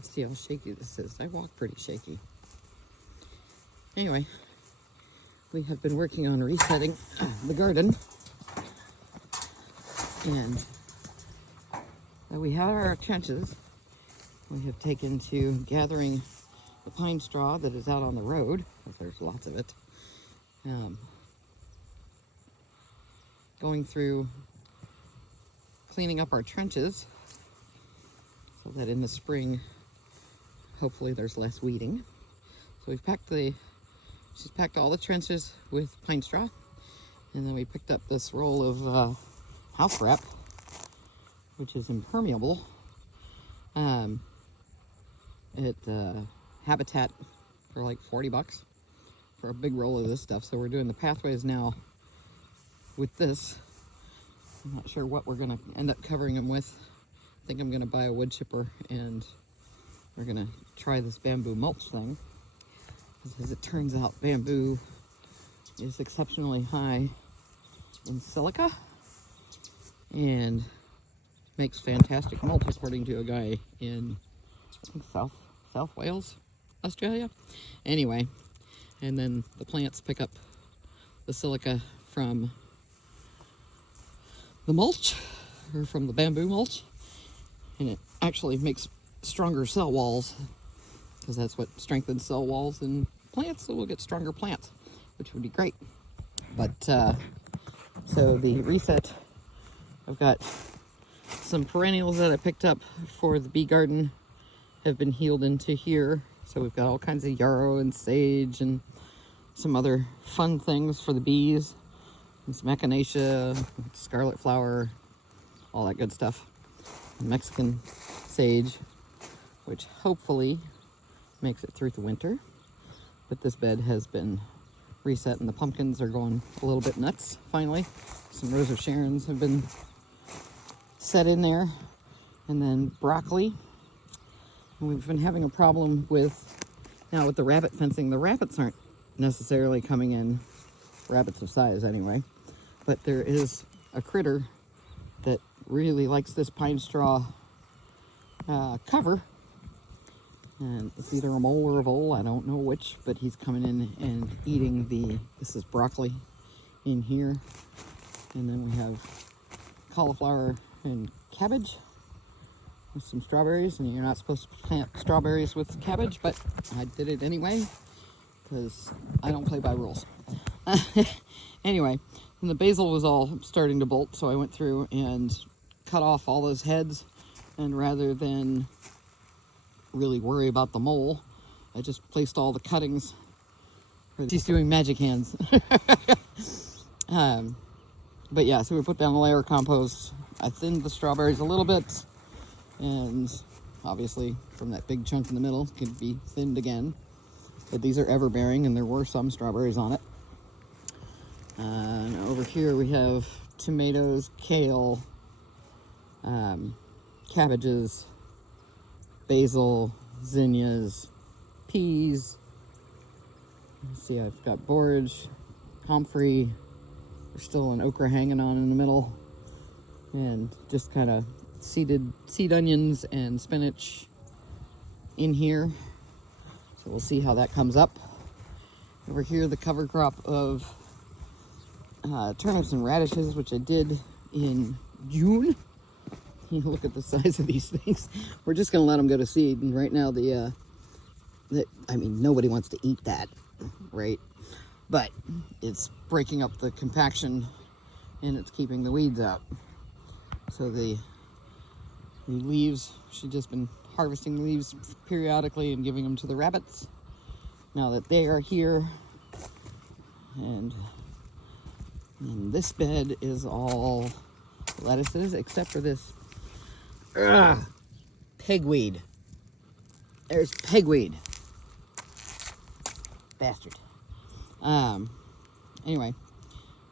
Let's see how shaky this is. I walk pretty shaky. Anyway, we have been working on resetting the garden, and we have our trenches. We have taken to gathering the pine straw that is out on the road, because there's lots of it. Going through cleaning up our trenches so that in the spring, hopefully there's less weeding. So she's packed all the trenches with pine straw, and then we picked up this roll of house wrap, which is impermeable. At Habitat for like $40 for a big roll of this stuff. So we're doing the pathways now with this. I'm not sure what we're gonna end up covering them with. I think I'm gonna buy a wood chipper and we're gonna try this bamboo mulch thing. As it turns out, bamboo is exceptionally high in silica and makes fantastic mulch, according to a guy in, I think, South Wales, Australia. Anyway, and then the plants pick up the silica from the mulch, or from the bamboo mulch, and it actually makes stronger cell walls, because that's what strengthens cell walls in plants, so we'll get stronger plants, which would be great. But so the reset, I've got some perennials that I picked up for the bee garden have been healed into here. So we've got all kinds of yarrow and sage and some other fun things for the bees, and some echinacea, scarlet flower, all that good stuff. Mexican sage, which hopefully makes it through the winter. But this bed has been reset and the pumpkins are going a little bit nuts finally. Some Rose of Sharons have been set in there, and then broccoli. And we've been having a problem with the rabbit fencing. The rabbits aren't necessarily coming in, rabbits of size anyway, but there is a critter that really likes this pine straw cover, and it's either a mole or a vole, I don't know which, but he's coming in and eating this is broccoli in here. And then we have cauliflower and cabbage with some strawberries, and you're not supposed to plant strawberries with cabbage, but I did it anyway because I don't play by rules. Anyway, and the basil was all starting to bolt, so I went through and cut off all those heads, and rather than really worry about the mole, I just placed all the cuttings. She's doing magic hands. But yeah, so we put down a layer of compost. I thinned the strawberries a little bit, and obviously from that big chunk in the middle could be thinned again. But these are ever-bearing, and there were some strawberries on it. And over here we have tomatoes, kale, cabbages, basil, zinnias, peas. Let's see, I've got borage, comfrey. There's still an okra hanging on in the middle, and just kind of seed onions and spinach in here. So we'll see how that comes up. Over here, the cover crop of turnips and radishes, which I did in June. You look at the size of these things. We're just gonna let them go to seed, and right now I mean, nobody wants to eat that, right? But it's breaking up the compaction and it's keeping the weeds out. So the leaves, she's just been harvesting the leaves periodically and giving them to the rabbits now that they are here. And this bed is all lettuces except for this pegweed. There's pegweed. Bastard. Anyway,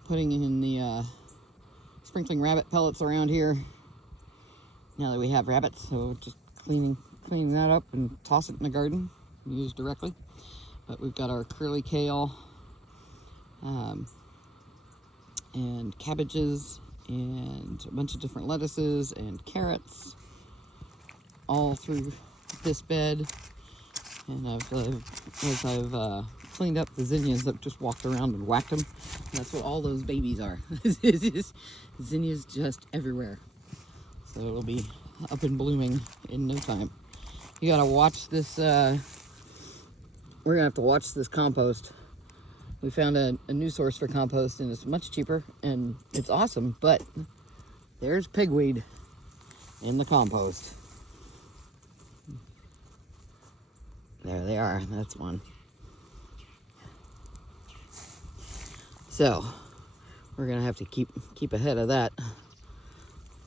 putting in the sprinkling rabbit pellets around here now that we have rabbits, so just cleaning that up and toss it in the garden and use directly. But we've got our curly kale and cabbages and a bunch of different lettuces and carrots all through this bed, and as I've cleaned up the zinnias, I've just walked around and whacked them. That's what all those babies are. Zinnias just everywhere. So it'll be up and blooming in no time. You gotta watch this, we're gonna have to watch this compost. We found a new source for compost, and it's much cheaper, and it's awesome, but there's pigweed in the compost. There they are, that's one. So, we're gonna have to keep ahead of that,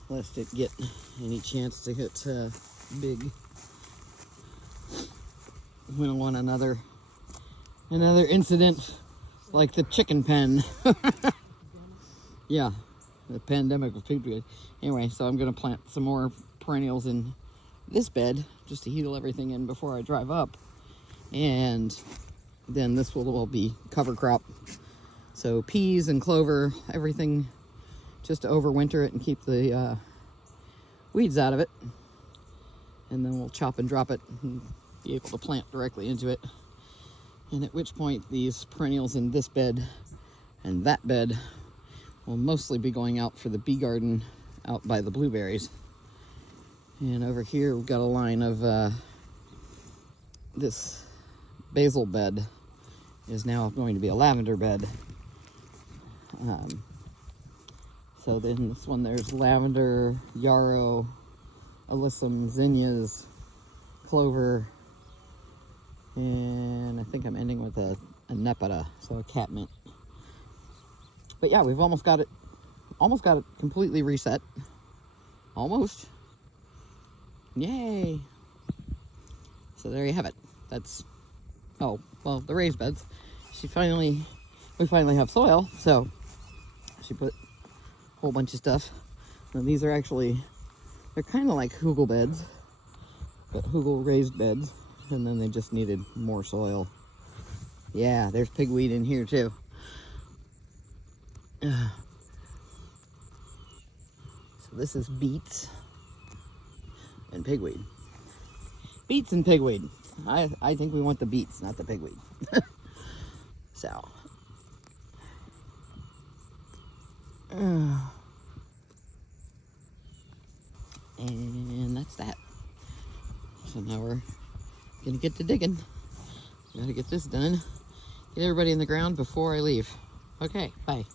lest it get any chance to get big. We don't want another incident like the chicken pen. Yeah, the pandemic of pigweed. Anyway, so I'm gonna plant some more perennials in this bed just to heal everything in before I drive up, and then this will all be cover crop. So peas and clover, everything, just to overwinter it and keep the weeds out of it. And then we'll chop and drop it and be able to plant directly into it. And at which point these perennials in this bed and that bed will mostly be going out for the bee garden out by the blueberries. And over here we've got a line of this basil bed is now going to be a lavender bed. So then this one, there's lavender, yarrow, alyssum, zinnias, clover, and I think I'm ending with a nepeta, so a catmint. But yeah, we've almost got it completely reset. Almost. Yay! So there you have it. That's, oh, well, the raised beds. We finally have soil, so she put a whole bunch of stuff. And these are actually, they're kind of like hugel beds, but hugel raised beds, and then they just needed more soil. Yeah, there's pigweed in here too. So this is beets and pigweed. Beets and pigweed. I think we want the beets, not the pigweed. So. And that's that. So now we're gonna get to digging. Gotta get this done. Get everybody in the ground before I leave. Okay, bye.